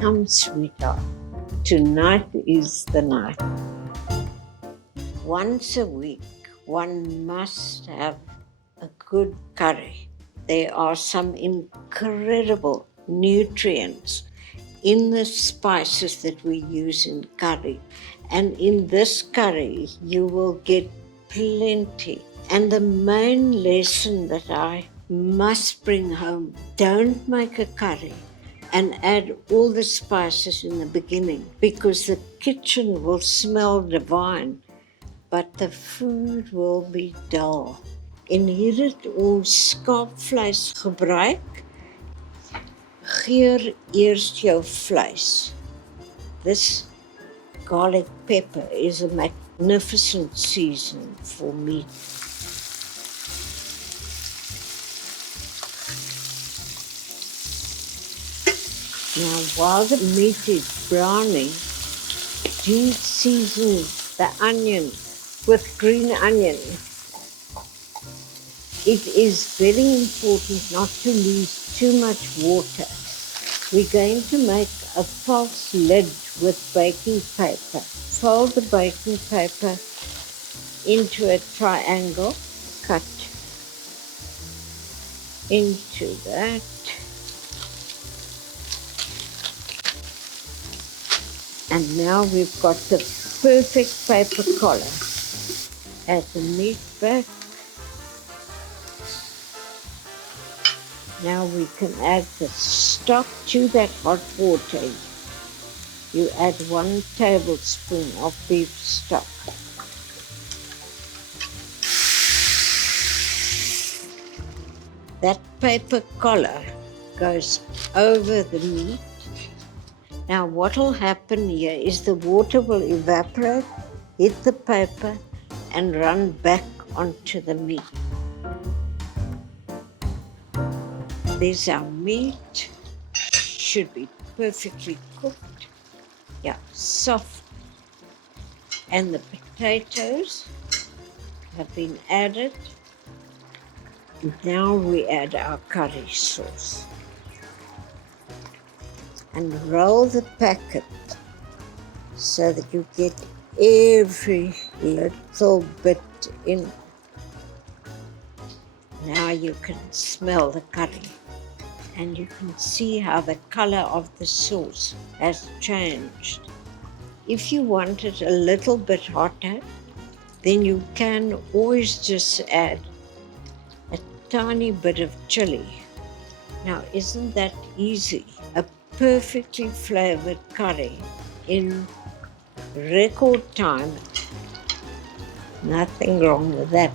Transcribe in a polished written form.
Come, sweetheart, tonight is the night. Once a week, one must have a good curry. There are some incredible nutrients in the spices that we use in curry. And in this curry, you will get plenty. And the main lesson that I must bring home, don't make a curry and add all the spices in the beginning, because the kitchen will smell divine, but the food will be dull. En hier het ons skaapvleis gebruik. Geur eers jou vleis. This garlic pepper is a magnificent seasoning for meat. Now, while the meat is browning, do season the onion with green onion. It is very important not to lose too much water. We're going to make a false lid with baking paper. Fold the baking paper into a triangle, cut into that. And now we've got the perfect paper collar. Add the meat back. Now we can add the stock to that hot water. You add 1 tablespoon of beef stock. That paper collar goes over the meat. Now what will happen here is the water will evaporate, hit the paper, and run back onto the meat. There's our meat. Should be perfectly cooked. Yeah, soft. And the potatoes have been added. Now we add our curry sauce. And roll the packet so that you get every little bit in. Now you can smell the curry, and you can see how the color of the sauce has changed. If you want it a little bit hotter, then you can always just add a tiny bit of chili. Now, isn't that easy? A perfectly flavored curry in record time. Nothing wrong with that.